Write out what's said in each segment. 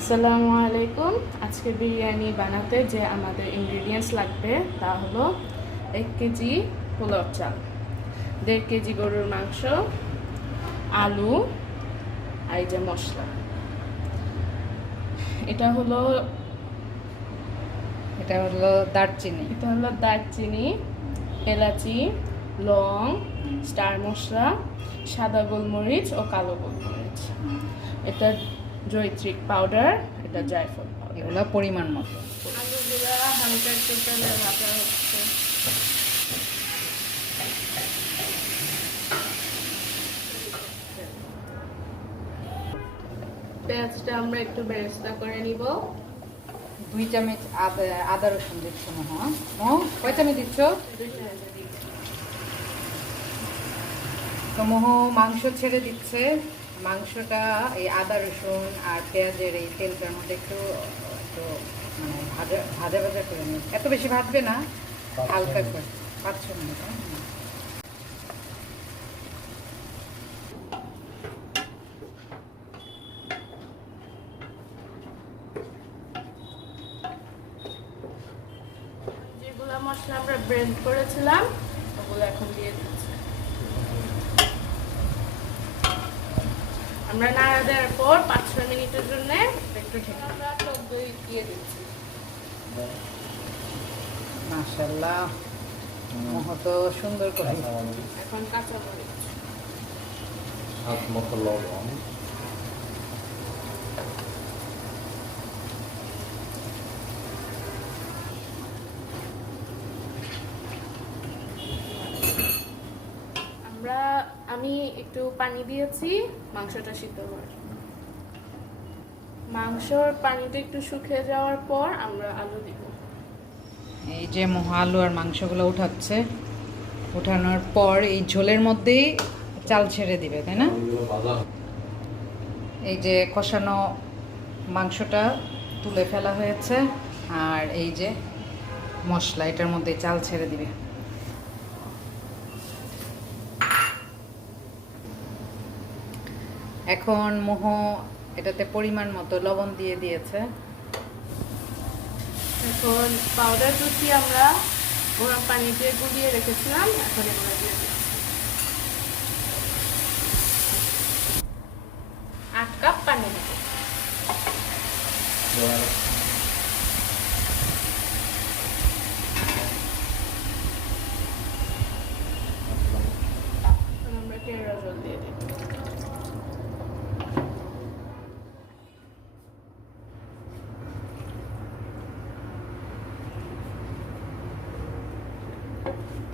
আসসালামু আলাইকুম। আজকে বিরিয়ানি বানাতে যে আমাদের ইনগ্রেডিয়েন্টস লাগবে তা হলো 1 কেজি পোলাও চাল, 1.5 কেজি গরুর মাংস, আলু আর এই যে মশলা। এটা হলো দারচিনি, এলাচি, লং, স্টার মশলা, সাদা গোলমরিচ ও কালো গোলমরিচ। এটা জয়িত্রিক পাউডার, এটা জায়ফল পাউডার। এগুলো পরিমাণ মতো। আলুগুলা হালকা একটু তেলে ভাজা হচ্ছে। পেঁয়াজটা আমরা একটু বেরেস্তা করে নিব। 2 চামচ আদা রসুন দিচ্ছ কয় চামচ দিচ্ছ? তো মাংস ছেড়ে দিচ্ছে। মাংসটা এই আদা রসুন আর পেঁয়াজের এই তেলটার মধ্যে একটু একটু মানে ভাজা ভাজা করে নিই। এত বেশি ভাজবে না, হালকা করে 5-6 মিনিট। যেগুলো মশলা আমরা ব্লেন্ড করেছিলাম ওগুলো এখন দিয়ে দিচ্ছি। আমরা নাড়া দেওয়ার পর 5-6 মিনিটের জন্য একটু ঢেকে আমরা টক দই দিয়ে দিচ্ছি। মাশাআল্লাহ, তো সুন্দর করে। এখন কাঁচা মরিচ, স্বাদ মতো লবণ, আমি একটু পানি দিয়েছি মাংসটা সিদ্ধ হওয়ার জন্য। মাংসর পানিটা একটু শুকিয়ে যাওয়ার পর আমরা আলু দিব। এই যে আলু আর মাংসগুলো উঠানোর পর এই ঝোলের মধ্যেই চাল ছেড়ে দিবে, তাই না? এগুলো ভাজা এই যে কষানো মাংসটা তুলে ফেলা হয়েছে, আর এই যে মশলা এটার মধ্যে চাল ছেড়ে দিবে। এখন এটাতে পরিমাণ মতো লবণ দিয়ে দিয়েছে। এখন পাউডার দুধটি আমরা গরম পানি দিয়ে গুলিয়ে রেখেছিলাম, এখন এগুলো দিয়ে দিচ্ছি। 8 কাপ পানি দেব। আমরা কেওড়া জল দিয়ে দিই।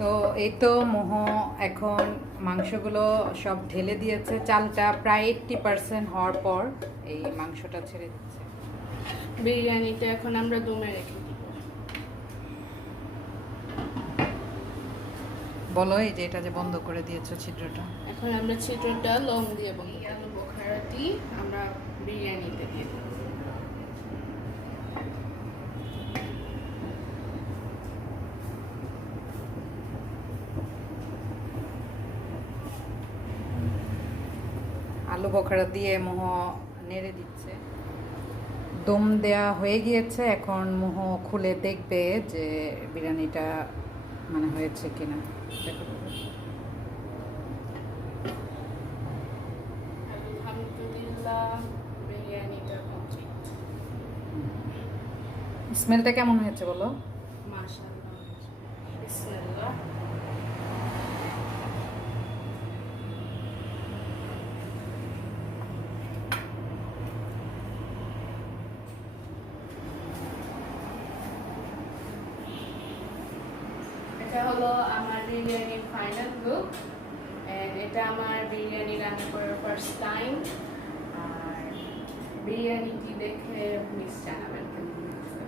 তো এই তো এখন মাংসগুলো সব ঢেলে দিয়েছে। চালটা প্রায় 80% হওয়ার পর এই মাংসটা ছেড়ে দিচ্ছে। বিরিয়ানিটা এখন আমরা দমে রেখে দিব। বলো, এই যে এটা যে বন্ধ করে দিয়েছো ছিদ্রটা। এখন আমরা ছিদ্রটা লং দিয়ে বন্ধ করব। আলু বোখারাটি আমরা বিরিয়ানিতে দিয়ে দেব। আলু বখরা দিয়ে নেড়ে দিচ্ছে। দম দেয়া হয়ে গিয়েছে। এখন খুলে দেখবে যে বিরিয়ানিটা মানে হয়েছে কিনা। আলহামদুলিল্লাহ, বিরিয়ানিটা কমপ্লিট। স্মেলটা কেমন হয়েছে বলো? মাশাআল্লাহ, বিসমিল্লাহ। এটা হলো আমার বিরিয়ানির ফাইনাল লুক। এটা আমার বিরিয়ানি রান্না করার ফার্স্ট টাইম। আর বিরিয়ানিটি দেখে প্লিজ জানাবেন কেমন হয়েছে।